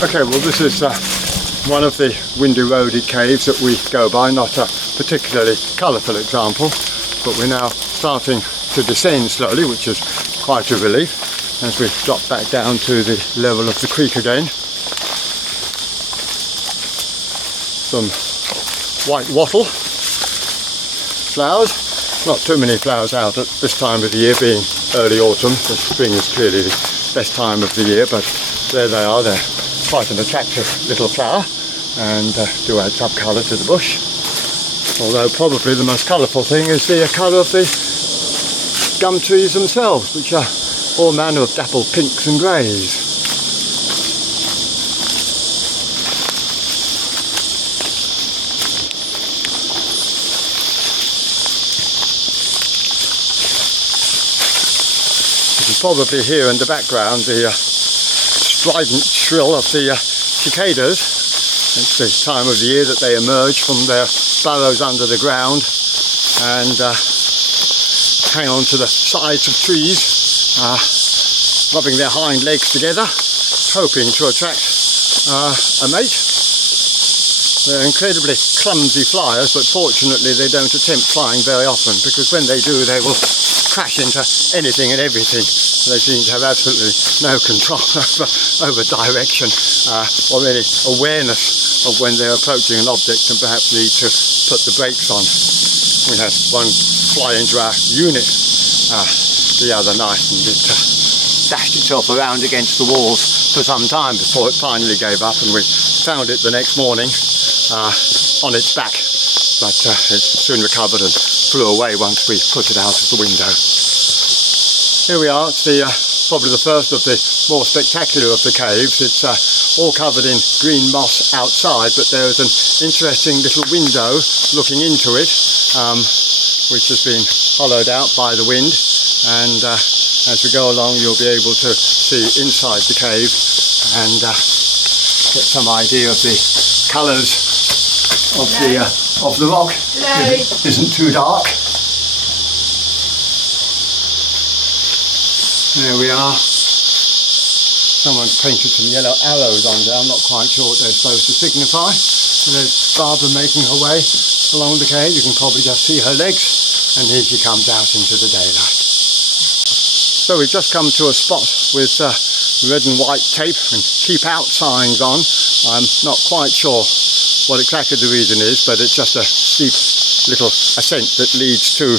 Okay, well this is one of the wind-eroded caves that we go by, not a particularly colourful example, but we're now starting to descend slowly, which is quite a relief as we drop back down to the level of the creek again. Some white wattle flowers, not too many flowers out at this time of the year, being early autumn. The spring is clearly the best time of the year, but there they are. They're quite an attractive little flower and do add some colour to the bush. Although probably the most colourful thing is the colour of the gum trees themselves, which are all manner of dappled pinks and greys. You can probably hear in the background the strident shrill of the cicadas. It's the time of the year that they emerge from their burrows under the ground and hang on to the sides of trees, rubbing their hind legs together, hoping to attract a mate. They're incredibly clumsy flyers, but fortunately they don't attempt flying very often, because when they do they will crash into anything and everything. They seem to have absolutely no control over direction or any awareness of when they're approaching an object and perhaps need to put the brakes on. We had one fly into our unit the other night, and it dashed itself around against the walls for some time before it finally gave up, and we found it the next morning on its back, but it soon recovered and flew away once we put it out of the window. Here we are. It's probably the first of the more spectacular of the caves. It's all covered in green moss outside, but there is an interesting little window looking into it, which has been hollowed out by the wind, and as we go along you'll be able to see inside the cave and get some idea of the colours of the rock. Hello. It isn't too dark. There we are. Someone's painted some yellow arrows on there. I'm not quite sure what they're supposed to signify. And there's Barbara making her way along the cave. You can probably just see her legs, and here she comes out into the daylight. So we've just come to a spot with red and white tape and keep out signs on. I'm not quite sure what exactly the reason is, but it's just a steep little ascent that leads to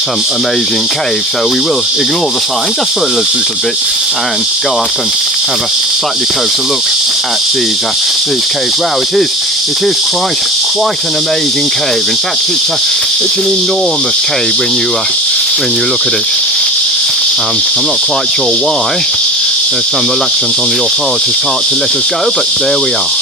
some amazing cave. So we will ignore the sign just for a little bit and go up and have a slightly closer look at these caves. Wow, it is quite an amazing cave. In fact, it's an enormous cave when you look at it. I'm not quite sure why. There's some reluctance on the authorities' part to let us go, but there we are.